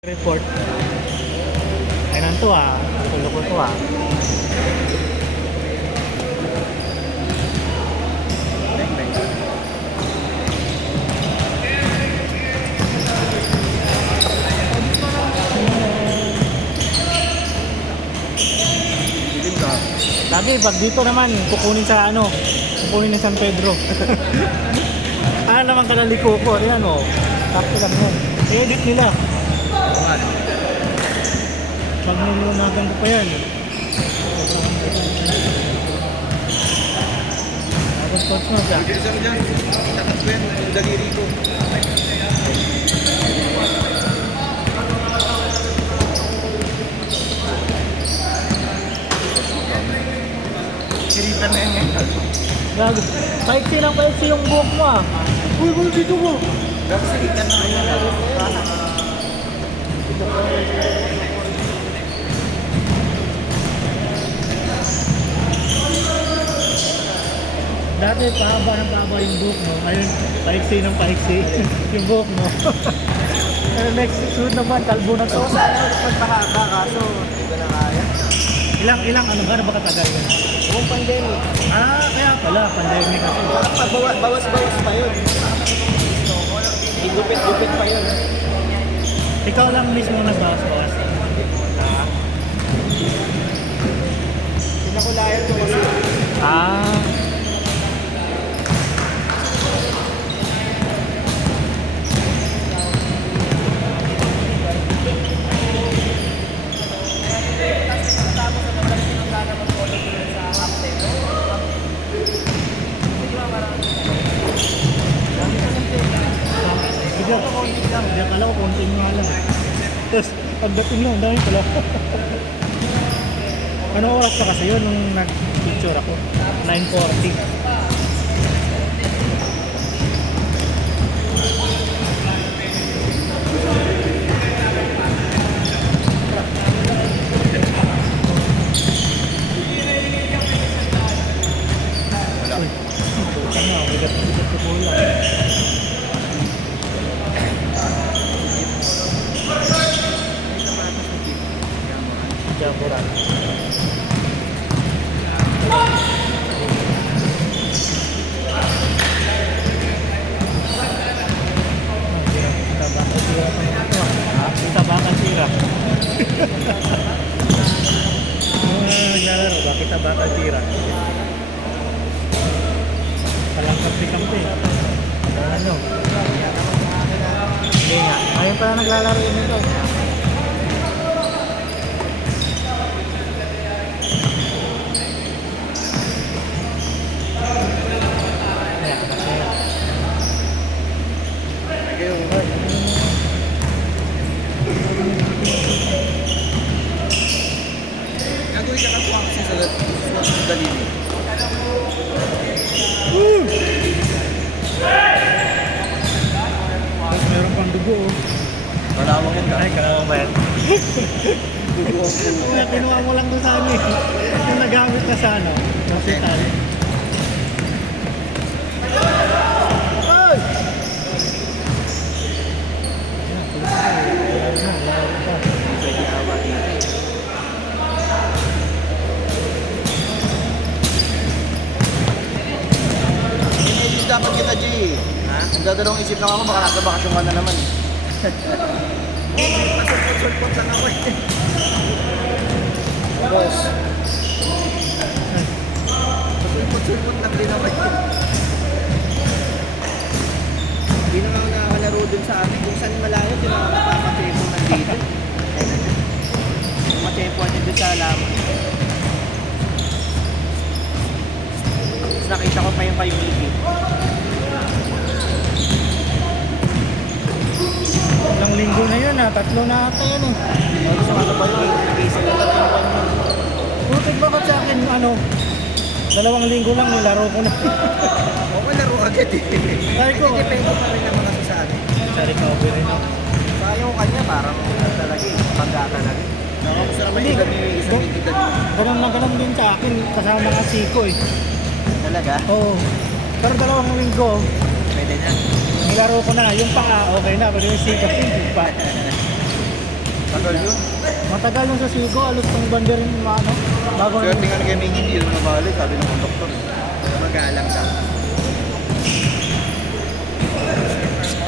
Report. Ay nanto tulo ko to Lagi pag dito naman kukunin sa kukunin ng San Pedro. Ano naman kalaliko ko, ayan Tapos lang yun. I-edit nila. Pag nilunagan ko pa yan. Tapos touch mo siya. Isa mo dyan, takat ko yan, yung daliri ko. Siritan na yan ngayon. Gago. Paiksi yung buhok mo Uy, dito mo. Gago siritan na ngayon. Dati pahaba yung buhok mo. Ngayon, paiksi yung buhok mo. Pero next suit naman, kalbo na to. Magpahaba kaso, hindi ko na kaya. Ilang gano'n ba katagal yun? Buong pandemic. Kaya pala, pandemic kasi. Bawas-bawas pa yun. Gupit-gupit pa yun. Ikaw lang mismo nagbawas-bawas. Pinakulayan ko kasi. Hindi akala ko konting nga lang. Tapos pagdating lang, dami pala. Ano oras pa kasi yun nung nag-picture ako? 9:40. Bigat-bigat ko po lang. Jamuran. Kita bakal sira. Naglalaro ba? Kita bakal sira. Palang kampi-kampi. Ano? Hindi nga. Ayun pala naglalaro yun ito. Gagawin ka katuwa kasi sa daliri. Tapos meron pang dugo Kalawang yan ka. Ay, kalawang ba yan? Dugo ang puno. Kinuha mo lang doon sa yung nagamit na sa hospital. Dapat kita, G. Ang dadalawang isip lang ako, baka nasa bakasyon ka na naman. Masulpot lang ako Boss. Masulpot lang din ako Hindi na nga nakakalaro dun sa amin. Kung saan malayo, di mga mapapachepo nandito. Machepo niya dun sa alaman. Tapos nakita ko pa yung kay Miki. Ilang linggo na yun 3 na ata yun Sa ano ba yun? Nag-iisip na tayo yung kanya. Butik bakit sa akin 2 linggo lang nilaro ko na. Okay, laro agad Sabi ko, Depende pa rin naman kasi sa akin. sa recovery na. Sayang ko kanya, parang talaga pagka talaga. Nakamusta naman yung dami isang edad. Ganun na ganun din sa akin, kasama nga Siko Talaga? Oo. Pero 2 linggo, Pwede na. nilaro ko na. Yung paa, okay na. Pero yung Siko, hindi pa. Tagal yun. Matagal yung sa Sigo, alos pang banda rin ano, bago Kaya tingnan kay Mingin, hindi yun nabali, sabi ng doktor. Mag-aalam ka.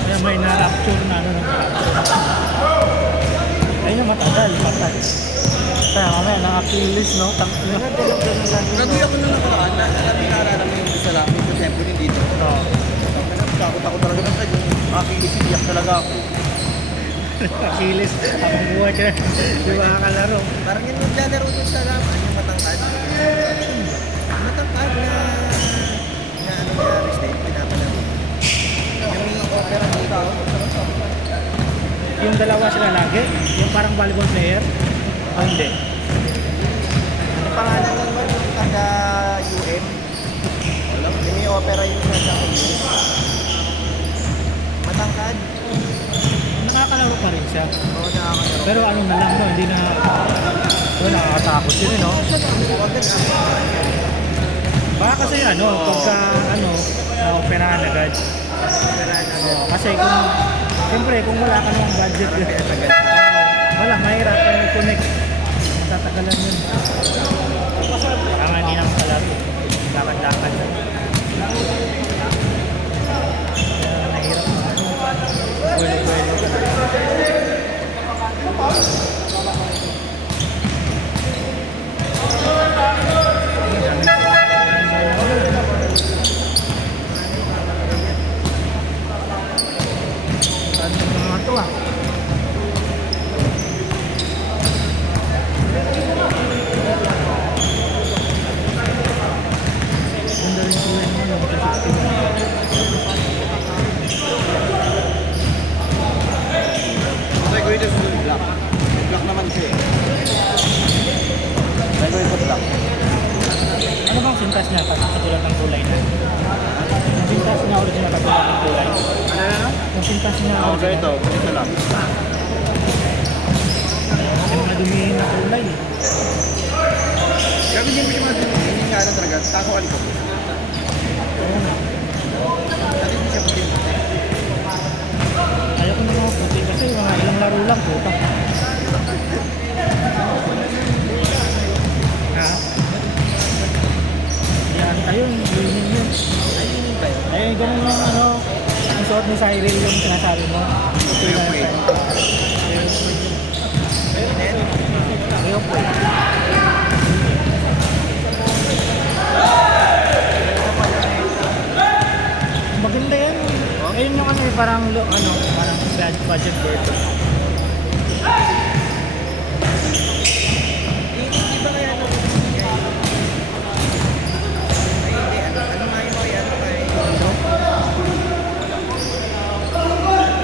kaya may na-rapture na ano ng ayun yung matagal, patay. Kaya mamaya, nang-Achilles, no? Nag-uwi ako nung nakaraan, naalala mo yung isa lang, yung tempo din dito. Oo. Takot ako talaga ng tag, makikilis, iyak talaga ako. Achilles, habang buhay ka, di ba kalaro? Parang yung naglalaro dun sa laman, yung matangkad. Matangkad na ano niya, Aristate, pinapalaro. Yung may opera dito. Yung dalawa sila lagi, yung parang volleyball player, o hindi? Ano pangalan naman yung taga-UM? Yung may opera yung sa matangkad. Nakakalaro pa rin siya. Oo, nakakalaro. Pero ano na lang, no? Hindi na, nakakatakot yun, no? Baka kasi ano, pagka ano, na-operahan agad. Oo, kasi kung, siyempre, kung wala ka namang budget, wala, mahirap ka mag-connect. Matatagalan yun. Kaya hindi naman pala, lakad-lakad. Kaya nahirap na ano, buwelo-buwelo. Ano mga to ah? Ganda rin sila naman yung Try ko ito sa black. Black naman siya eh. Try ko ito black. ano bang sintas niya katulad ng kulay na? Yung sintas niya original katulad ng kulay. Ano? Yung sintas niya Ako sa ito, original. ito lang. Kasi mga dumihin na kulay eh. Grabe din mo siya mga hindi nga ano talaga. Tako aliko. Oo nga. Dati hindi siya puti. Ayaw ko na mga puti kasi mga ilang laro lang puta. Ha? Yan tayo, linin yun. Eh, ganun yung ano, ang suot ni Cyril yung sinasabi mo. Kuya Pwede. Ayaw po eh. Maganda yan. Ayun yung ano, parang parang budget version. Hindi ba kaya ano? Ay, hindi. Ano nga yung kaya? Ano kaya?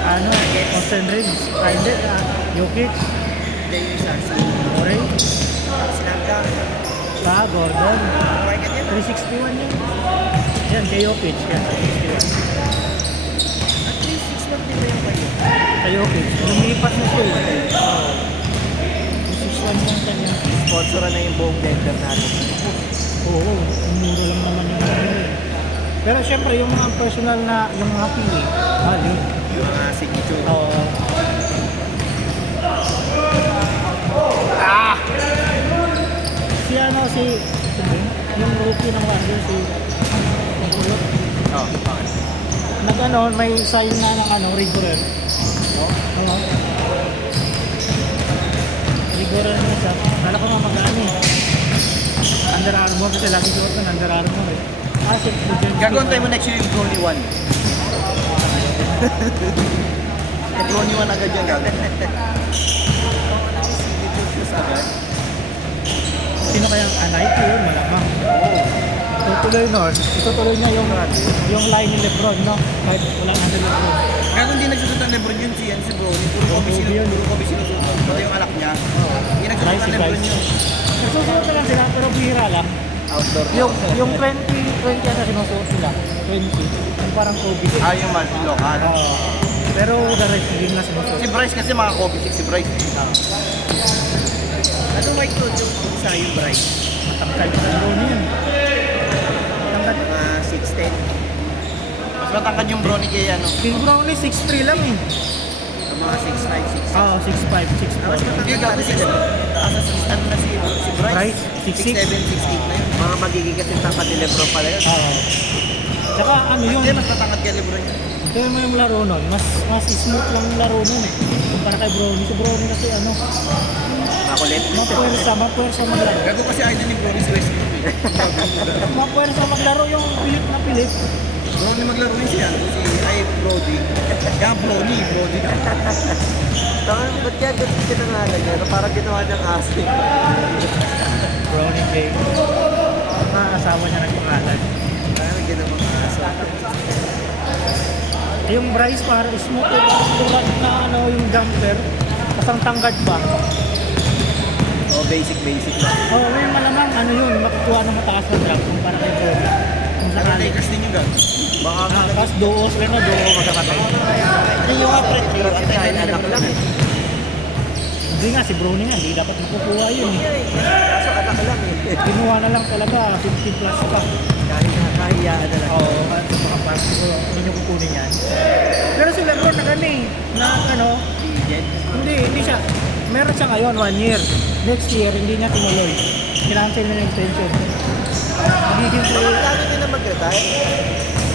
Ano, Austin Reeves, hindi, Jokic, Hindi yung isa. Murray, Slam dunk. Gordon, Market yan. 361 yan. Yan, kay Jokic, yan, 361. At least 6 lang din ba yung kayo? Kay Jokic, lumipas na siya eh. Oo. 361 yan kanya. Sponsoran na yung buong Denver natin. Oo, mura lang naman yung ano eh. Pero syempre, yung mga personal na, yung mga pili, mahal yun. Yung mga signature. Oo. Si ano, yung rookie ng Warriors, si Kulot. Oo, bakit? Nag-ano, may sign na ng ano, Rigorer. Ano? Rigorer na siya. Kala ko nga mag-ano eh. Under Armour kasi lagi suot ng Under Armour eh. Si Gagawin tayo mo next year yung 21. Yung 21 agad yan gagawin. agad. Sino kayang Nike yun? Malamang. Oo. Tutuloy nun. Itutuloy niya yung line ni Lebron, no? Kahit wala nga si Lebron. Gano'n din nagsusutan Lebron yun si Bronny. Puro kopi sinusutan. Pati yung anak niya. Hindi nagsusutan Lebron yun. Nagsusuot na lang sila, pero bihira lang. Outdoor. Yung 20 ata sinusuot sila. 20. Yung parang Kobe. Yung local. Oo. Pero the rest, hindi na sinusuot. Si Bryce kasi mga Kobe 6 si Bryce. Ano white code yung isa yung Bryce? Matangkal yung Lebron yun. Matangkal. Mga 6'10". Mas matangkad yung Bronny kay ano. Si Brownlee 6'3 lang eh. Mga mga 6'5", 6'6". Oo, 6'5", Mas 6'4". Hindi, gabi sila. Taas na si Bryce. Bryce, 6'6". 6'7", 6'8 na yun. Mga magiging kasi tangkad ni Lebron pala yun. Oo. Tsaka ano yun, Hindi, mas matangad kay Lebron yun. tingnan mo yung laro nun, mas smooth lang yung laro nun eh. Kumpara kay Brony. Si Brony kasi ano, Makulit. mapuwersa maglaro. Gago kasi idol ni Brody si Westbrook eh. Mapuwersa maglaro yung pilit na pilit. Brody maglaro rin siya. Brody. Kaya Brody. Tangan, ba't kaya ganun pinangalan niya? Parang ginawa niyang asin. Brony J. Asawa niya nagpangalan. Parang ginawa niyang asin. Yung Bryce para smooth yung tulad na ano yung jumper. Kasang tanggad pa. Oh, basic lang. Oo, yung malamang ano yun, makukuha ng mataas na drop kumpara kay Brony. Kung Pero sakali. Lakers din yung gago. Baka Tapos duos rin na duo magkakatay. hindi yung apret yun. Kahit anak lang eh. Hindi nga, si Brony nga, hindi dapat makukuha yun eh. Kaso anak lang eh. Kinuha na lang talaga, 50 plus pa. Kahit nakahiyaan na lang. Oo, at mga parang siguro, hindi nyo kukunin yan. Pero si Lebron na gani, na ano, hindi siya. Meron siya ngayon, 1 year. Next year, hindi niya tinuloy. Kinancel na yung extension. Magiging play, Dati din na mag-retire.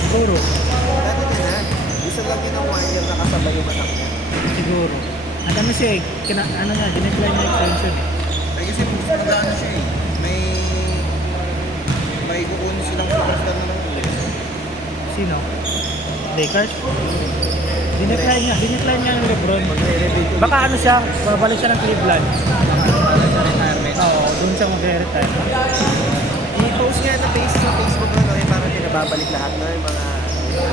siguro. Dati din na. Gusto lang din ng 1 year nakasabay yung anak niya. Siguro. Ang dami siya ano nga, dinecline niya extension eh. Ay kasi nag-ano siya eh. May kukunin silang superstar na lang ulit. Sino? Lakers? Dinecline niya ng Lebron. Magre-review. Baka ano siya, babalik siya ng Cleveland. Sa retirement. Oo, doon siya mag-retire. I-post nga na sa Facebook na no, parang pinababalik lahat no, yung mga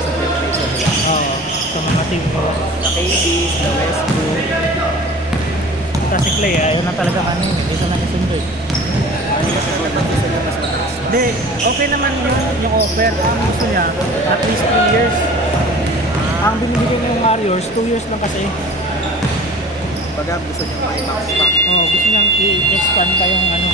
sa preparation nila. Oo, sa mga team ko. Sa KD, sa Westbrook. Tapos si Clay, ayaw na talaga ano, hindi siya nakasundo eh. Ano mas magandang gusto niya mas mataas. Hindi, okay naman yung offer. Ang gusto niya, at least 3 years. Ang binibigay niya yung Warriors, 2 years lang kasi. Baga gusto niya may max pa. Oo, gusto niyang i-expand pa yung ano,